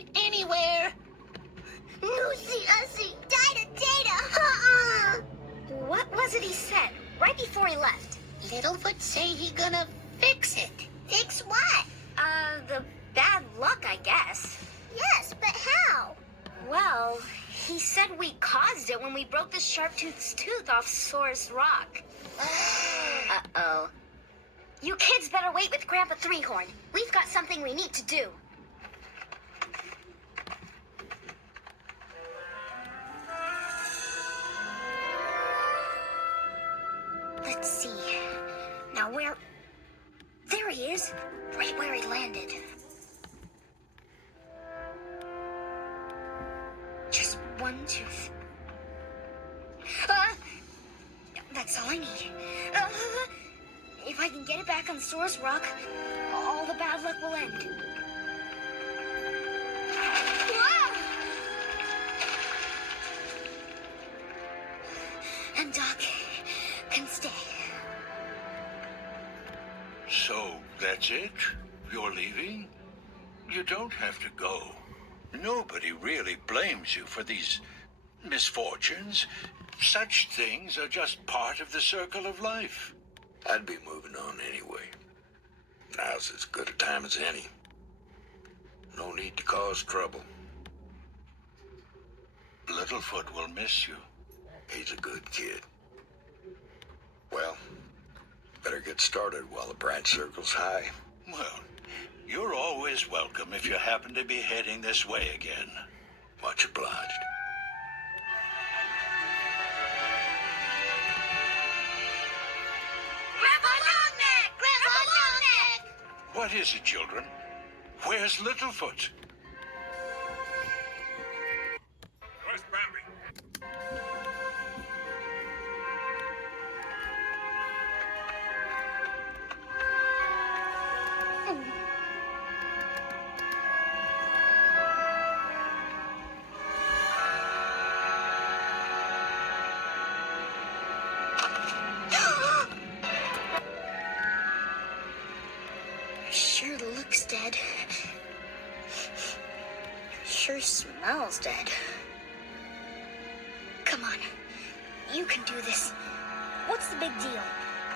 going anywhere. Lucy, Ussy, Data, What was it he said right before he left? Littlefoot say he gonna fix it. Fix what? The bad luck, I guess. Yes, but how? Well, he said we caused it when we broke the sharp-tooth's tooth off Saurus Rock. Uh-oh. You kids better wait with Grandpa Threehorn. We've got something we need to do. Let's see. Now where... There he is. Right where he landed. Just one tooth. That's all I need. If I can get it back on Saurus Rock, all the bad luck will end. Whoa! And Doc can stay. So, that's it? You're leaving? You don't have to go. Nobody really blames you for these misfortunes. Such things are just part of the circle of life. I'd be moving on anyway. Now's as good a time as any. No need to cause trouble. Littlefoot will miss you. He's a good kid. Well, better get started while the bright circle's high. Well, you're always welcome if you happen to be heading this way again. Much obliged. What is it, children? Where's Littlefoot? Where's Bambi? Sure looks dead. Sure smells dead. Come on. You can do this. What's the big deal?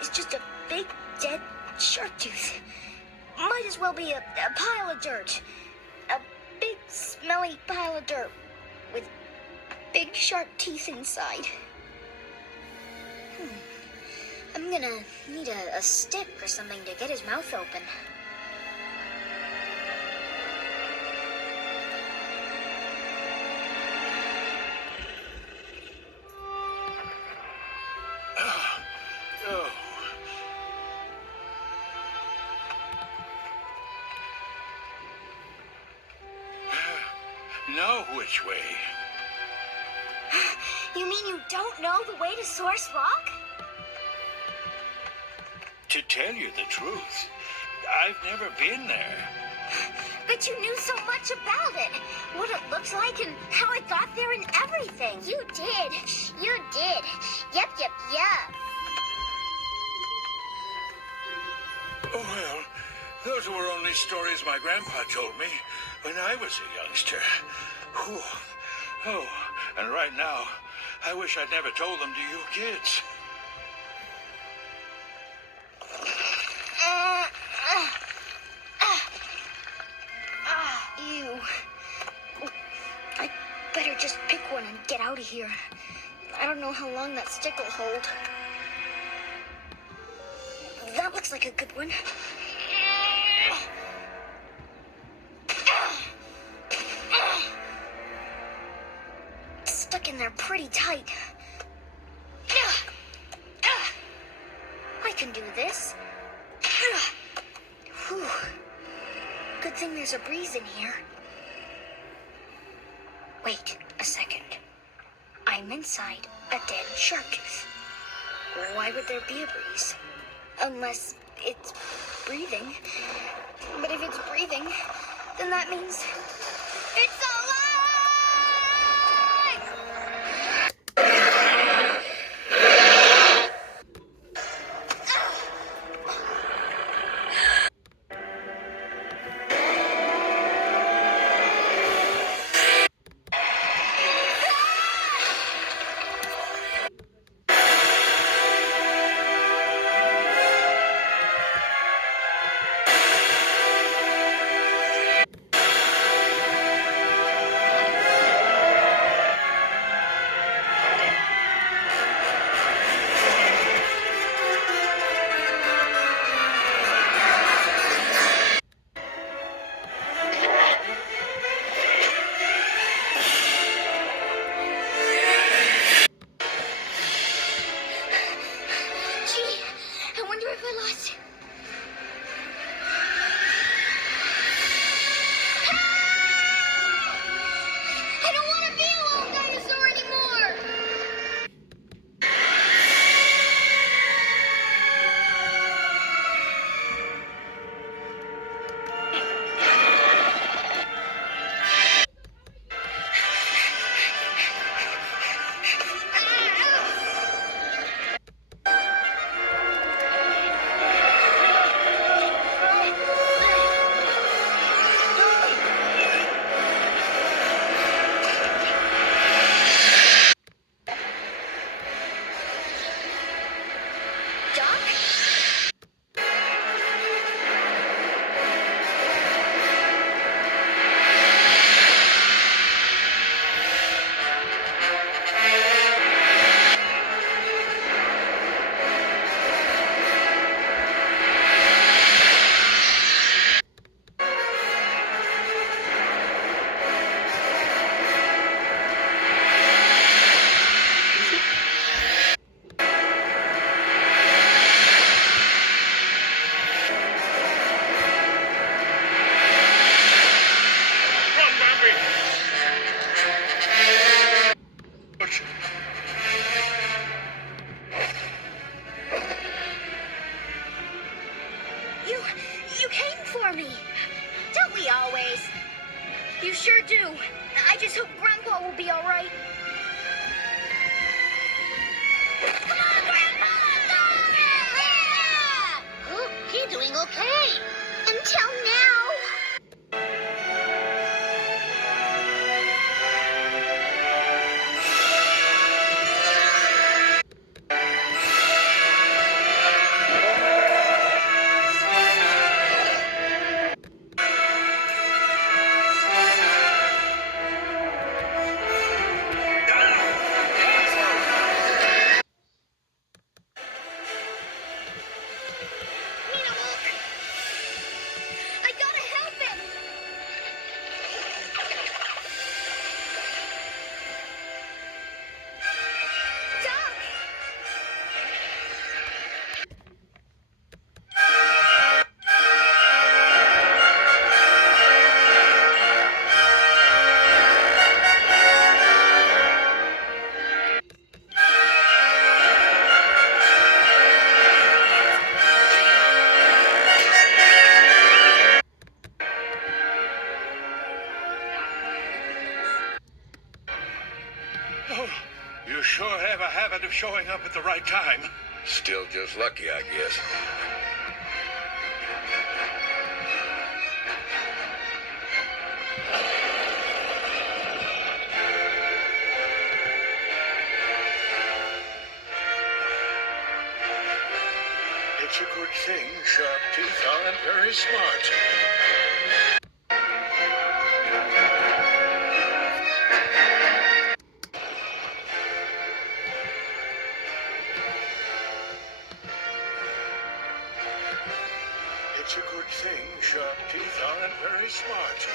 It's just a big, dead shark tooth. Might as well be a pile of dirt. A big, smelly pile of dirt with big, sharp teeth inside. I'm gonna need a stick or something to get his mouth open. Oh. Now which way? You mean you don't know the way to Saurus Rock? To tell you the truth, I've never been there. But you knew so much about it. What it looks like and how it got there and everything. You did. You did. Yep. Oh, well, those were only stories my grandpa told me when I was a youngster. Whew. Oh, and right now, I wish I'd never told them to you kids. Ew. I better just pick one and get out of here. I don't know how long that stick will hold. That looks like a good one. It's stuck in there pretty tight. I can do this. Whew. Good thing there's a breeze in here. Wait a second. I'm inside a dead shark tooth. Why would there be a breeze? Unless it's breathing. But if it's breathing, then that means it's alive! You sure do. I just hope Grandpa will be all right. Come on, Grandpa! Go! Yeah! Oh, he doing okay. Until now. I gotta help him! Doc! Oh, you sure have a habit of showing up at the right time. Still just lucky, I guess. It's a good thing sharp teeth aren't very smart. It's a good thing sharp teeth aren't very smart.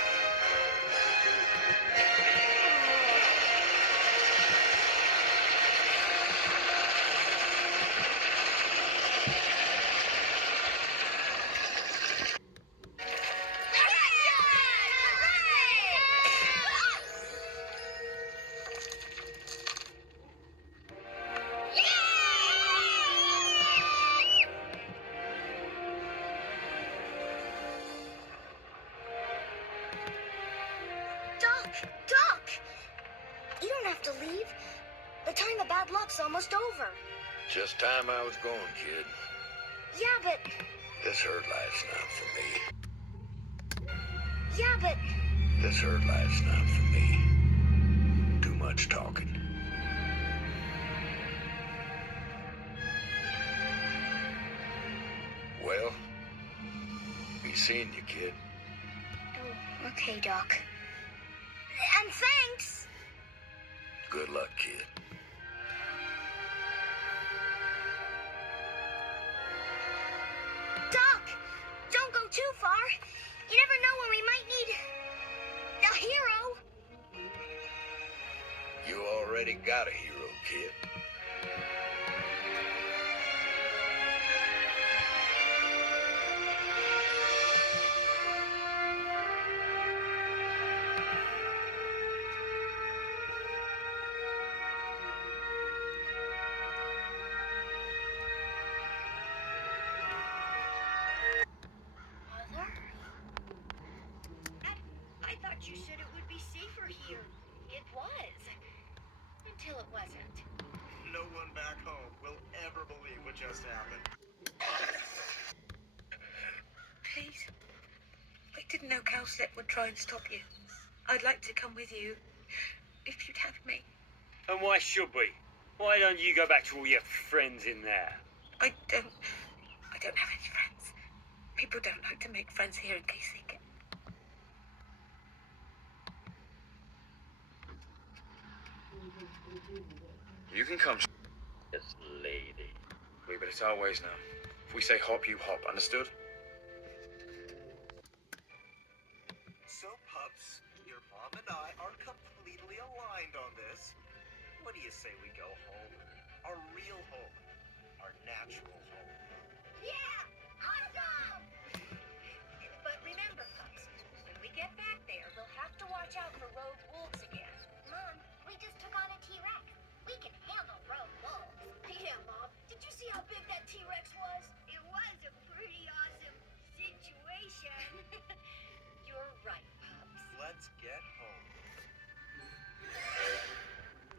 Doc! You don't have to leave. The time of bad luck's almost over. Just time I was going, kid. Yeah, but... This hurt life's not for me. Yeah, but... This hurt life's not for me. Too much talking. Well, be seeing you, kid. Oh, okay, Doc. And thanks! Good luck, kid. Doc! Don't go too far. You never know when we might need... a hero. You already got a hero, kid. I thought you said it would be safer here. It was. Until it wasn't. No one back home will ever believe what just happened. Please. I didn't know Cowslip would try and stop you. I'd like to come with you, if you'd have me. And why should we? Why don't you go back to all your friends in there? I don't have any friends. People don't like to make friends here in case they get... You can come, this lady. Wait, but it's our ways now. If we say hop, you hop. Understood? So, pups, your mom and I are completely aligned on this. What do you say we go home? Our real home. Our natural home.